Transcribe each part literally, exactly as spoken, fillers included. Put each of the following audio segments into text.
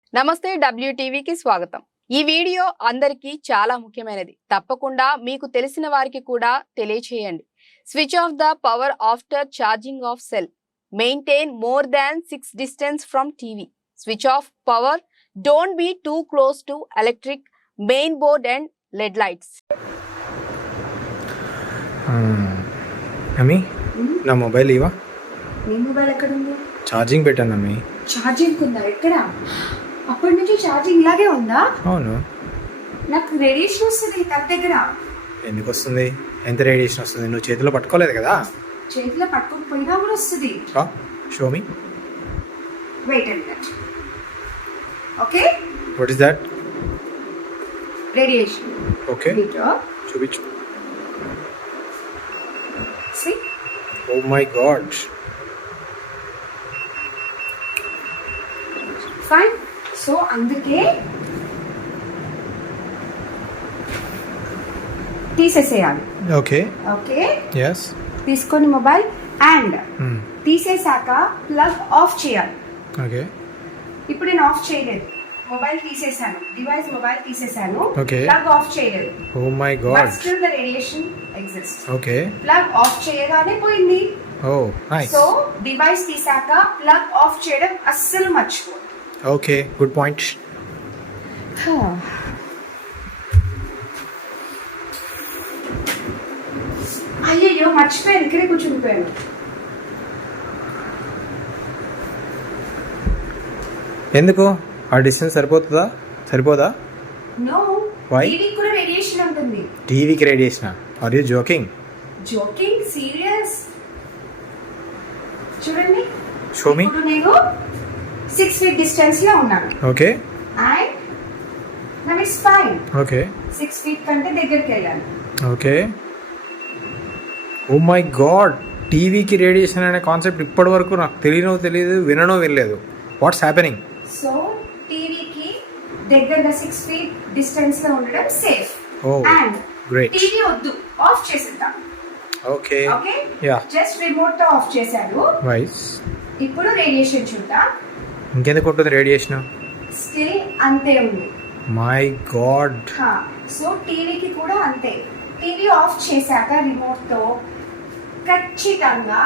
నమస్తే డబ్ల్యూటీవీకి స్వాగతం. ఈ వీడియో అందరికీ చాలా ముఖ్యమైనది. తప్పకుండా మీకు తెలిసిన వారికి కూడా తెలియచేయండి. Switch off the power after charging of cell. Maintain more than six distance from TV. Switch off power. Don't be too close to electric main board and LED lights. అమ్మి నా మొబైల్ ఇవా. నీ మొబైల్ ఎక్కడ ఉంది? Charging పెట్టాను అమ్మి. Charging ఉందా? ఎక్కడ? అప్పటి నుంచి ఛార్జింగ్ ఇలాగే ఉందా? అవును. నాకు రేడియేషన్ వస్తుంది తన దగ్గర. ఎందుకు వస్తుంది? ఎంత రేడియేషన్ వస్తుంది? నువ్వు చేతిలో పట్టుకోలేదు కదా. చేతిలో పట్టుకోకపోయినా కూడా వస్తుంది. Show me. Wait and minute. Okay, what is that? Radiation. Okay, video చూపించు. See. Oh my god. Fine. So అందుకే తీసేసేయాలి. Okay okay, yes. తీసుకొని మొబైల్ అండ్ తీసేసాక ప్లగ్ ఆఫ్ చేయాలి. ఓకే, ఇప్పుడు నేను ఆఫ్ చేయలేదు, మొబైల్ తీసేసాను, డివైస్ మొబైల్ తీసేసాను, Okay. ప్లగ్ ఆఫ్ చేయలేదు. Oh my but god. Still the radiation exist. Okay. Plug off చేయగానే పోయింది. Oh nice. సో డివైస్ తీసాక ప్లగ్ ఆఫ్ చేయడం అస్సలు మర్చిపో. Okay, good point. అయ్యయ్యో మర్చిపోయాను, ఇక్కడే కూర్చుండిపోయాను. ఎందుకు? ఆ డిస్టెన్స్ సరిపోతుందా? సరిపోదా? No, Why? టీవీ కూడా రేడియేషన్ ఉంటుంది. టీవీకి radiation? Are you joking? Joking, serious. చూడండి, షో మీ. ఇప్పుడు నేను సిక్స్ ఫీట్ డిస్టెన్స్ లో ఉన్నాను okay. And now it's fine. Okay. Six feet కంటే దగ్గరికి వెళ్ళాను. ఓకే. ఓ మై గాడ్, టీవీకి రేడియేషన్ అనే కాన్సెప్ట్ ఇప్పటి వరకు నాకు తెలియనో తెలియదు, విననో వినలేదు. What's happening? సో టీవీకి దగ్గరగా సిక్స్ ఫీట్ డిస్టెన్స్ లో ఉండడం safe. Oh, and great. TV వద్దు, ఆఫ్ చేసేద్దాం. Okay. Okay, yeah. Just remote తో ఆఫ్ చేశాను. వైస్. ఇప్పుడు రేడియేషన్ చూద్దాం. ఇంకెందుకు ఉంటుంది రేడియేషన్? స్టిల్ అంతే ఉంది. My God. సో టీవీకి కూడా అంతే. టీవీ ఆఫ్ చేశాక రిమోట్ తో ఖచ్చితంగా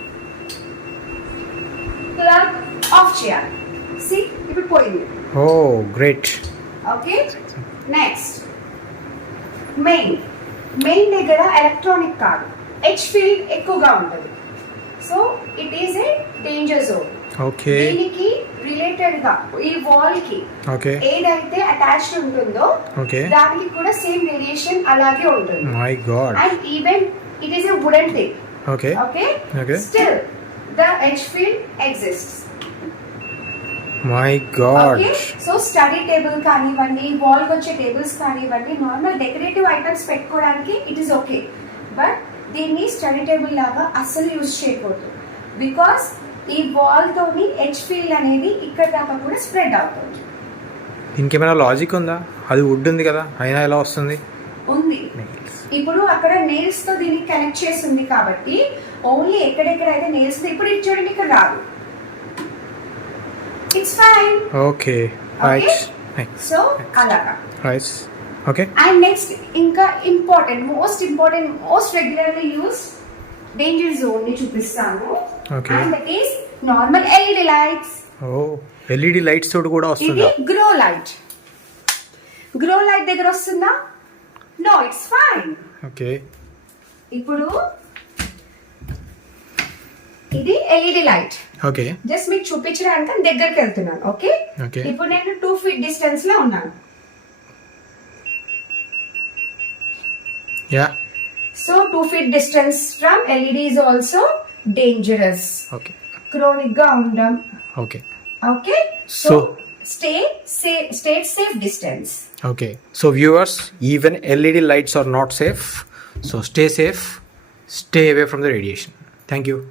ప్లగ్ ఆఫ్ చేయాలి. సి, ఇప్పుడు పోయింది. Oh great. Okay, next main. Main దగ్గర ఎలక్ట్రానిక్ కాదు, హెచ్ ఫీల్డ్ ఎక్కువగా ఉంటుంది. So it is a danger zone. Okay. దీనికి రిలేటెడ్ గా ఈ వాల్ కి ఓకే. ఏదైతే అటాచ్డ్ ఉంటుందో ఓకే. దానికి కూడా సేమ్ రేడియేషన్ అలాగే ఉంటుంది. My god. And even it is a wooden thing. Okay. Okay, okay. Still the H field exists. My god. Okay, so study table కానివ్వండి, వాల్ వచ్చే టేబుల్స్ కానివ్వండి, నార్మల్ డెకరేటివ్ ఐటమ్స్ పెట్టుకోవడానికి it is okay. But దీన్ని study table లాగా అస్సలు use చేయకూడదు. Because ఈ wall తోని హెచ్ ఫీల్డ్ అనేది ఇక్కడ దాకా కూడా స్ప్రెడ్ అవుతుంది. దీనికి ఏమైనా లాజిక్ ఉందా? అది వుడ్ ఉంది కదా, అయినా ఎలా వస్తుంది? ఉంది. ఇప్పుడు అక్కడ నెయిల్స్ తో దీన్ని కనెక్ట్ చేసి ఉంది కాబట్టి ఓన్లీ ఎక్కడెక్కడైతే నెయిల్స్ ఇప్పుడు ఇది చూడండి, ఇక్కడ రాదు. It's fine. Okay. Right. So అలాగా. రైట్. ఓకే. అండ్ నెక్స్ట్ ఇంకా important, most important, most regularly use danger zone ని చూపిస్తాను. Okay. And that is normal LED lights. Oh, LED lights తోటి కూడా ఇది వస్తుందా? Grow light. గ్రో లైట్ దగ్గర వస్తుందా? No, it's fine. ఓకే. ఇప్పుడు ఇది ఎల్ఈడి లైట్. ఓకే. జస్ట్ మీకు చూపించడానికి దగ్గరికి వెళ్తున్నాను. Okay, okay. ఇప్పుడు నేను టూ ఫీట్ డిస్టెన్స్ లో ఉన్నాను. Yeah. So two feet distance from LED is also dangerous. Okay. Chronic గా ఉండడం. Okay. Okay, so So, stay safe, stay safe distance. okay, so viewers, even L E D lights are not safe, so stay safe, stay away from the radiation. Thank you.